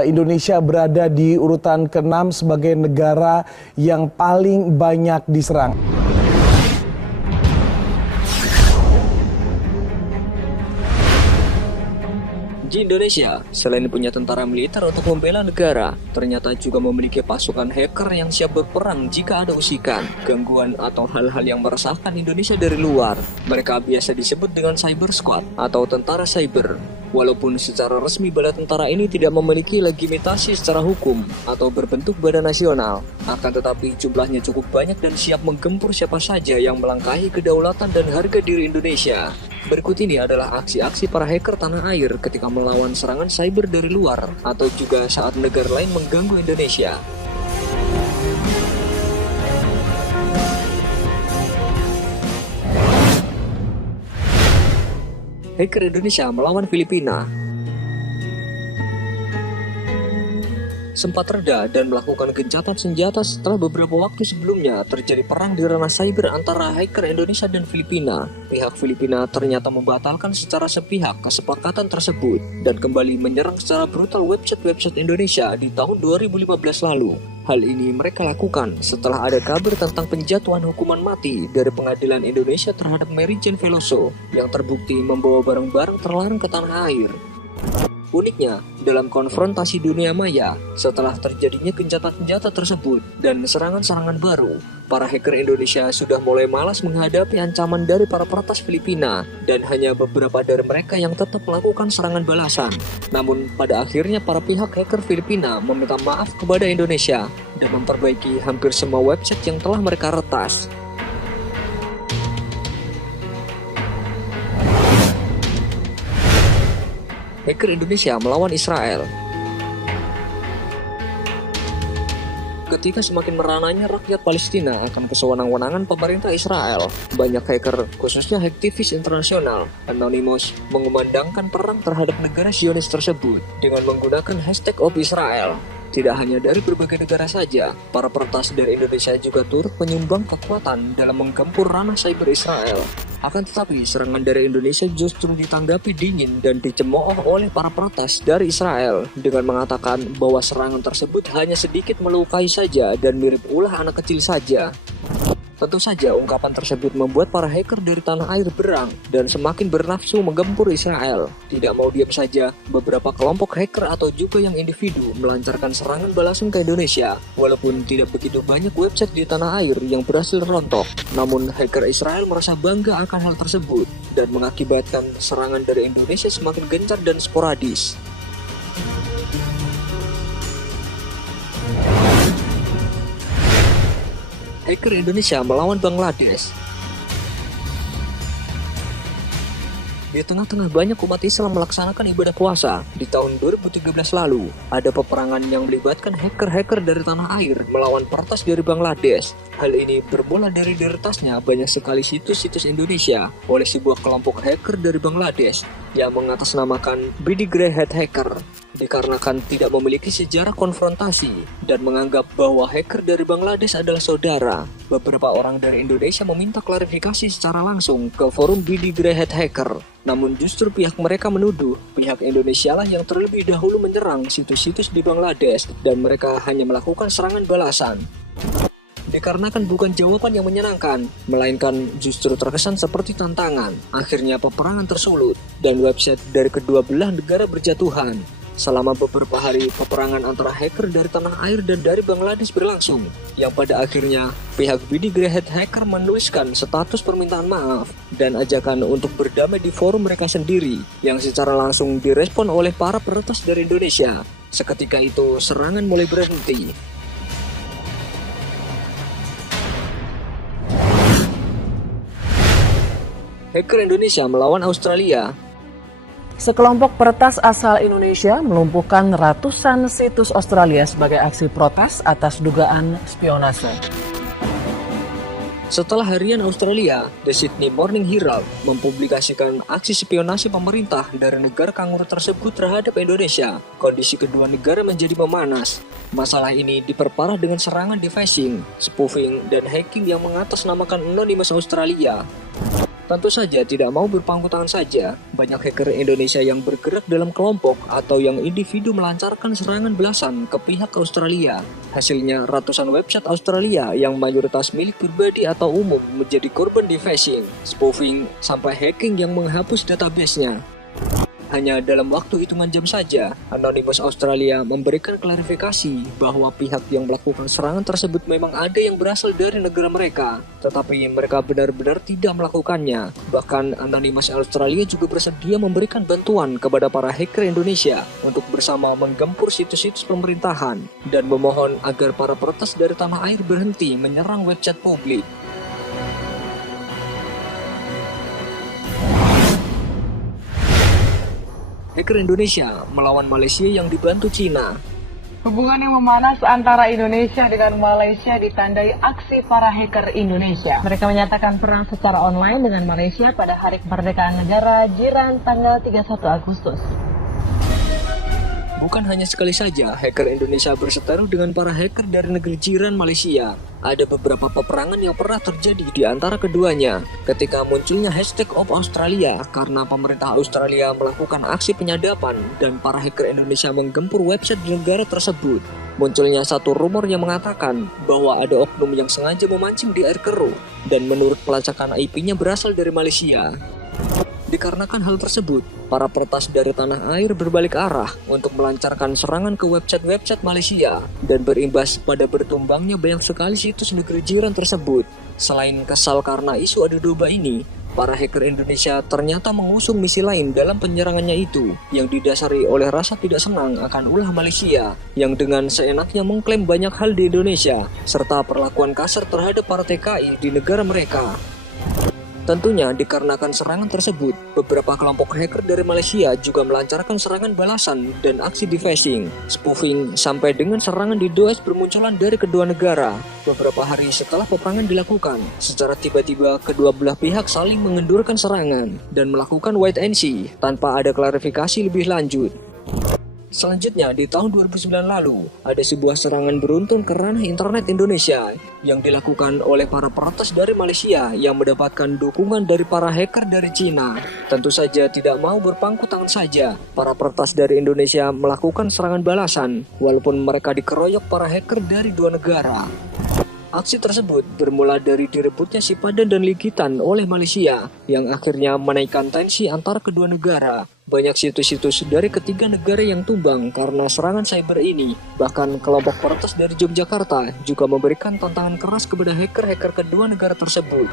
Indonesia berada di urutan ke-6 sebagai negara yang paling banyak diserang. Di Indonesia, selain punya tentara militer untuk membela negara, ternyata juga memiliki pasukan hacker yang siap berperang jika ada usikan, gangguan atau hal-hal yang meresahkan Indonesia dari luar. Mereka biasa disebut dengan cyber squad atau tentara cyber. Walaupun secara resmi bala tentara ini tidak memiliki legitimasi secara hukum atau berbentuk badan nasional, akan tetapi jumlahnya cukup banyak dan siap menggempur siapa saja yang melangkahi kedaulatan dan harga diri Indonesia. Berikut ini adalah aksi-aksi para hacker tanah air ketika melawan serangan cyber dari luar atau juga saat negara lain mengganggu Indonesia. Hacker Indonesia melawan Filipina. Sempat reda dan melakukan gencatan senjata setelah beberapa waktu sebelumnya terjadi perang di ranah cyber antara hacker Indonesia dan Filipina. Pihak Filipina ternyata membatalkan secara sepihak kesepakatan tersebut dan kembali menyerang secara brutal website-website Indonesia di tahun 2015 lalu. Hal ini mereka lakukan setelah ada kabar tentang penjatuhan hukuman mati dari pengadilan Indonesia terhadap Mary Jane Veloso yang terbukti membawa barang-barang terlarang ke tanah air. Uniknya, dalam konfrontasi dunia maya, setelah terjadinya gencatan senjata tersebut dan serangan-serangan baru, para hacker Indonesia sudah mulai malas menghadapi ancaman dari para peretas Filipina dan hanya beberapa dari mereka yang tetap melakukan serangan balasan. Namun, pada akhirnya para pihak hacker Filipina meminta maaf kepada Indonesia dan memperbaiki hampir semua website yang telah mereka retas. Hacker Indonesia melawan Israel. Ketika semakin merananya rakyat Palestina akan kesewenang-wenangan pemerintah Israel, banyak hacker, khususnya hacktivis internasional, Anonymous, mengumandangkan perang terhadap negara Zionis tersebut dengan menggunakan hashtag of Israel. Tidak hanya dari berbagai negara saja, para peretas dari Indonesia juga turut menyumbang kekuatan dalam menggempur ranah cyber Israel. Akan tetapi, serangan dari Indonesia justru ditanggapi dingin dan dicemooh oleh para peretas dari Israel dengan mengatakan bahwa serangan tersebut hanya sedikit melukai saja dan mirip ulah anak kecil saja. Tentu saja ungkapan tersebut membuat para hacker dari tanah air berang dan semakin bernafsu menggempur Israel. Tidak mau diam saja, beberapa kelompok hacker atau juga yang individu melancarkan serangan balasan ke Indonesia. Walaupun tidak begitu banyak website di tanah air yang berhasil rontok, namun hacker Israel merasa bangga akan hal tersebut dan mengakibatkan serangan dari Indonesia semakin gencar dan sporadis. Hacker Indonesia melawan Bangladesh. Di tengah-tengah banyak umat Islam melaksanakan ibadah puasa, di tahun 2013 lalu, ada peperangan yang melibatkan hacker-hacker dari tanah air melawan peretas dari Bangladesh. Hal ini bermula dari diretasnya banyak sekali situs-situs Indonesia oleh sebuah kelompok hacker dari Bangladesh yang mengatasnamakan BD Grey Hat Hacker, dikarenakan tidak memiliki sejarah konfrontasi dan menganggap bahwa hacker dari Bangladesh adalah saudara. Beberapa orang dari Indonesia meminta klarifikasi secara langsung ke forum BD Grey Hat Hacker. Namun justru pihak mereka menuduh pihak Indonesia lah yang terlebih dahulu menyerang situs-situs di Bangladesh dan mereka hanya melakukan serangan balasan. Dikarenakan bukan jawaban yang menyenangkan, melainkan justru terkesan seperti tantangan. Akhirnya peperangan tersulut dan website dari kedua belah negara berjatuhan. Selama beberapa hari, peperangan antara hacker dari tanah air dan dari Bangladesh berlangsung, yang pada akhirnya pihak BD Grey Hat Hacker menuliskan status permintaan maaf dan ajakan untuk berdamai di forum mereka sendiri, yang secara langsung direspon oleh para peretas dari Indonesia. Seketika itu, serangan mulai berhenti. Hacker Indonesia melawan Australia. Sekelompok peretas asal Indonesia melumpuhkan ratusan situs Australia sebagai aksi protes atas dugaan spionase. Setelah harian Australia, The Sydney Morning Herald mempublikasikan aksi spionase pemerintah dari negara kanguru tersebut terhadap Indonesia, kondisi kedua negara menjadi memanas. Masalah ini diperparah dengan serangan defacing, spoofing, dan hacking yang mengatasnamakan Anonymous Australia. Tentu saja tidak mau berpangku tangan saja, banyak hacker Indonesia yang bergerak dalam kelompok atau yang individu melancarkan serangan belasan ke pihak Australia. Hasilnya ratusan website Australia yang mayoritas milik pribadi atau umum menjadi korban phishing, spoofing, sampai hacking yang menghapus database-nya. Hanya dalam waktu hitungan jam saja, Anonymous Australia memberikan klarifikasi bahwa pihak yang melakukan serangan tersebut memang ada yang berasal dari negara mereka, tetapi mereka benar-benar tidak melakukannya. Bahkan Anonymous Australia juga bersedia memberikan bantuan kepada para hacker Indonesia untuk bersama menggempur situs-situs pemerintahan dan memohon agar para peretas dari tanah air berhenti menyerang website publik. Hacker Indonesia melawan Malaysia yang dibantu Cina. Hubungan yang memanas antara Indonesia dengan Malaysia ditandai aksi para hacker Indonesia. Mereka menyatakan perang secara online dengan Malaysia pada hari kemerdekaan negara jiran tanggal 31 Agustus. Bukan hanya sekali saja hacker Indonesia berseteru dengan para hacker dari negeri jiran Malaysia. Ada beberapa peperangan yang pernah terjadi di antara keduanya ketika munculnya hashtag of Australia karena pemerintah Australia melakukan aksi penyadapan dan para hacker Indonesia menggempur website di negara tersebut. Munculnya satu rumor yang mengatakan bahwa ada oknum yang sengaja memancing di air keruh dan menurut pelacakan IP-nya berasal dari Malaysia. Dikarenakan hal tersebut, para peretas dari tanah air berbalik arah untuk melancarkan serangan ke website-website Malaysia dan berimbas pada bertumbangnya banyak sekali situs negeri jiran tersebut. Selain kesal karena isu adu domba ini, para hacker Indonesia ternyata mengusung misi lain dalam penyerangannya itu yang didasari oleh rasa tidak senang akan ulah Malaysia yang dengan seenaknya mengklaim banyak hal di Indonesia serta perlakuan kasar terhadap para TKI di negara mereka. Tentunya dikarenakan serangan tersebut, beberapa kelompok hacker dari Malaysia juga melancarkan serangan balasan dan aksi phishing, spoofing, sampai dengan serangan DDoS bermunculan dari kedua negara. Beberapa hari setelah peperangan dilakukan, secara tiba-tiba kedua belah pihak saling mengendurkan serangan dan melakukan wait and see tanpa ada klarifikasi lebih lanjut. Selanjutnya, di tahun 2009 lalu, ada sebuah serangan beruntun ke ranah internet Indonesia yang dilakukan oleh para peretas dari Malaysia yang mendapatkan dukungan dari para hacker dari Cina. Tentu saja tidak mau berpangku tangan saja, para peretas dari Indonesia melakukan serangan balasan, walaupun mereka dikeroyok para hacker dari dua negara. Aksi tersebut bermula dari direbutnya Sipadan dan Ligitan oleh Malaysia yang akhirnya menaikkan tensi antara kedua negara. Banyak situs-situs dari ketiga negara yang tumbang karena serangan cyber ini. Bahkan kelompok peretas dari Yogyakarta juga memberikan tantangan keras kepada hacker-hacker kedua negara tersebut.